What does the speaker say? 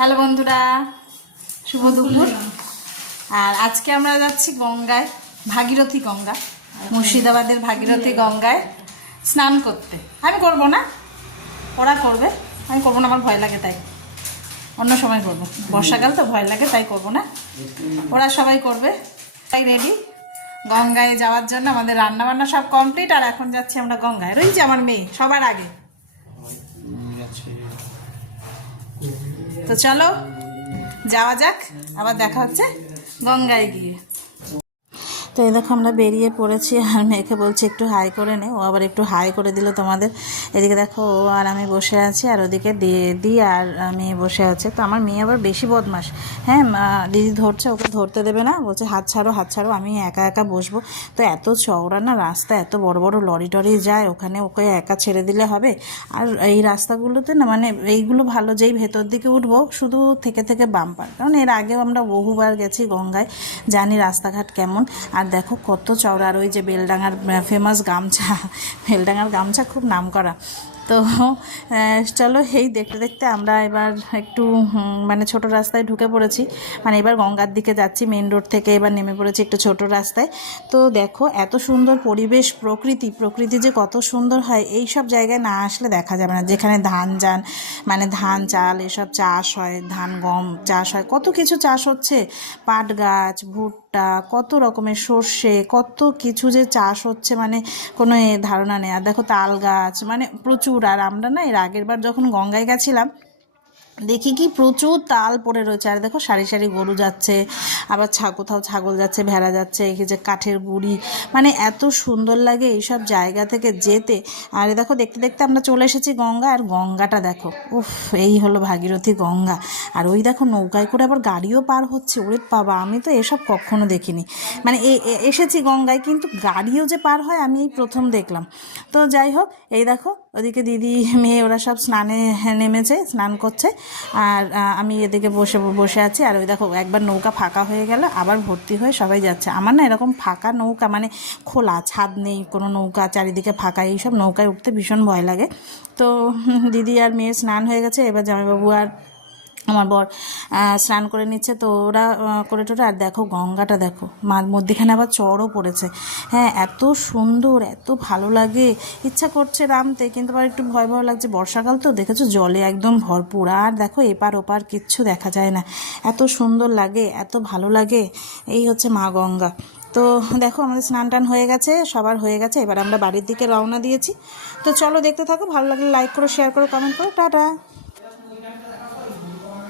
Hello বন্ধুরা, শুভ দুপুর। আর আজকে আমরা যাচ্ছি গঙ্গায়, ভাগীরথী গঙ্গা, মুর্শিদাবাদের ভাগীরথী গঙ্গায় স্নান করতে। আমি করব না, ওরা করবে, আমি করবো না, আমার ভয় লাগে তাই। অন্য সময় করবো, বর্ষাকাল তো ভয় লাগে তাই করবো না। ওরা সবাই করবে, তাই রেডি গঙ্গায় যাওয়ার জন্য। আমাদের রান্না বান্না সব কমপ্লিট, আর এখন যাচ্ছি আমরা গঙ্গায়। রয়েছে আমার মেয়ে সবার আগে। তো চলো যাওয়া যাক, আবার দেখা হচ্ছে গঙ্গায় গিয়ে। তো এই দেখো আমরা বেরিয়ে পড়েছি, আর মেয়েকে বলছি একটু হাই করে নে, ও আবার একটু হাই করে দিল তোমাদের। এদিকে দেখো ও আর আমি বসে আছি, আর ওদিকে দিদি আর মেয়ে বসে আছে। তো আমার মেয়ে আবার বেশি বদমাস। হ্যাঁ, দিদি ধরছে, ওকে ধরতে দেবে না, বলছে হাত ছাড়ো হাত ছাড়ো, আমি একা একা বসবো। তো এত চওড়া না রাস্তা, এত বড় বড় লরি টরি যায়, ওখানে ওকে একা ছেড়ে দিলে হবে? আর এই রাস্তাগুলোতে না, মানে এইগুলো ভালো, যেই ভেতর দিকে উঠবো শুধু থেকে থেকে বাম্পার, কারণ এর আগেও আমরা বহুবার গেছি গঙ্গায়, জানি রাস্তাঘাট কেমন। আর দেখো কত চওড়া। আর ওই যে বেলডাঙার ফেমাস গামছা, বেলডাঙার গামছা খুব নাম করা। তো চলো এই দেখতে দেখতে আমরা এবার একটু মানে ছোট রাস্তায় ঢুকে পড়েছি, মানে এবার গঙ্গার দিকে যাচ্ছি। মেন রোড থেকে এবার নেমে পড়েছি একটু ছোট রাস্তায়। তো দেখো এত সুন্দর পরিবেশ, প্রকৃতি যে কত সুন্দর হয়, এই সব জায়গায় না আসলে দেখা যাবে না। যেখানে মানে ধান চাল এসব চাষ হয়, ধান গম চাষ হয়, কত কিছু চাষ হচ্ছে, পাট গাছ, ভুট্টা, কত রকমের সর্ষে, কত কিছু যে চাষ হচ্ছে, মানে কোনো ধারণা নেই। আর দেখো তাল গাছ, মানে প্রচুর। আর আমরা না এর আগের বার যখন গঙ্গায় গেছিলাম দেখি কি প্রচুর তাল পড়ে রয়েছে। আর দেখো সারি সারি গরু যাচ্ছে, আবার কোথাও ছাগল যাচ্ছে, ভেড়া যাচ্ছে, এই যে কাঠের গুঁড়ি, মানে এত সুন্দর লাগে এইসব জায়গা থেকে যেতে। আর দেখো দেখতে দেখতে আমরা চলে এসেছি গঙ্গা, আর গঙ্গাটা দেখো, উফ, এই হলো ভাগীরথী গঙ্গা। আর ওই দেখো নৌকায় করে আবার গাড়িও পার হচ্ছে। ওরে বাবা, আমি তো এসব কখনো দেখিনি, মানে এসেছি গঙ্গায় কিন্তু গাড়িও যে পার হয় আমি এই প্রথম দেখলাম। তো যাই হোক, এই দেখো ওদিকে দিদি মেয়ে ওরা সব স্নানে নেমেছে, স্নান করছে, আর আমি এদিকে বসে বসে আছি। আর ওই দেখো একবার নৌকা ফাঁকা হয়ে গেল, আবার ভর্তি হয়ে সবাই যাচ্ছে। আমার না এরকম ফাঁকা নৌকা, মানে খোলা ছাদ নেই কোনো, নৌকা চারিদিকে ফাঁকা, এইসব নৌকায় উঠতে ভীষণ ভয় লাগে। তো দিদি আর মেয়ে স্নান হয়ে গেছে, এবার জামাইবাবু আর আমার বর স্নান করে নিচ্ছে। তো ওরা করে টোরে। আর দেখো গঙ্গাটা দেখো, মধ্যেখানে আবার চড়ও পড়েছে। হ্যাঁ, এত সুন্দর, এত ভালো লাগে, ইচ্ছা করছে নামতে, কিন্তু আবার একটু ভয় ভয় লাগছে। বর্ষাকাল তো, দেখেছো জলে একদম ভরপুর। আর দেখো এপার ওপার কিচ্ছু দেখা যায় না, এত সুন্দর লাগে, এত ভালো লাগে। এই হচ্ছে মা গঙ্গা। তো দেখো আমাদের স্নান টান হয়ে গেছে, সবার হয়ে গেছে, এবার আমরা বাড়ির দিকে রওনা দিয়েছি। তো চলো দেখতে থাকো, ভালো লাগলে লাইক করো, শেয়ার করো, কমেন্ট করো, টাটা।